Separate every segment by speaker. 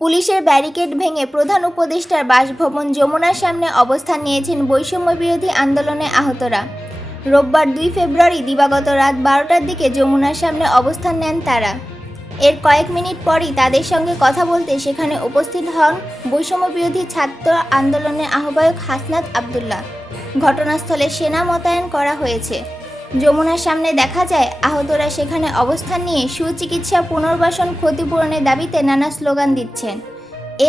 Speaker 1: পুলিশের ব্যারিকেড ভেঙে প্রধান উপদেষ্টার বাসভবন যমুনার সামনে অবস্থান নিয়েছেন বৈষম্য বিরোধী আন্দোলনে আহতরা। রোববার দুই ফেব্রুয়ারি দিবাগত রাত বারোটার দিকে যমুনার সামনে অবস্থান নেন তারা। এর কয়েক মিনিট পরই তাদের সঙ্গে কথা বলতে সেখানে উপস্থিত হন বৈষম্য বিরোধী ছাত্র আন্দোলনের আহ্বায়ক হাসনাত আবদুল্লাহ। ঘটনাস্থলে সেনা মোতায়েন করা হয়েছে। যমুনার সামনে দেখা যায়, আহতরা সেখানে অবস্থান নিয়ে সুচিকিৎসা পুনর্বাসন ক্ষতিপূরণের দাবিতে নানা স্লোগান দিচ্ছেন।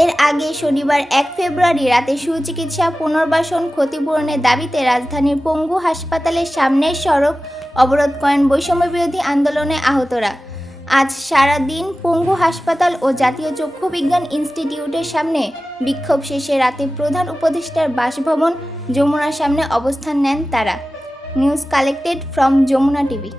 Speaker 1: এর আগে শনিবার এক ফেব্রুয়ারি রাতে সুচিকিৎসা পুনর্বাসন ক্ষতিপূরণের দাবিতে রাজধানীর পঙ্গু হাসপাতালের সামনের সড়ক অবরোধ করেন বৈষম্য বিরোধী আন্দোলনে আহতরা। আজ সারা দিন পঙ্গু হাসপাতাল ও জাতীয় চক্ষু বিজ্ঞান ইনস্টিটিউটের সামনে বিক্ষোভ শেষে রাতে প্রধান উপদেষ্টার বাসভবন যমুনার সামনে অবস্থান নেন তারা। News collected from Jamuna TV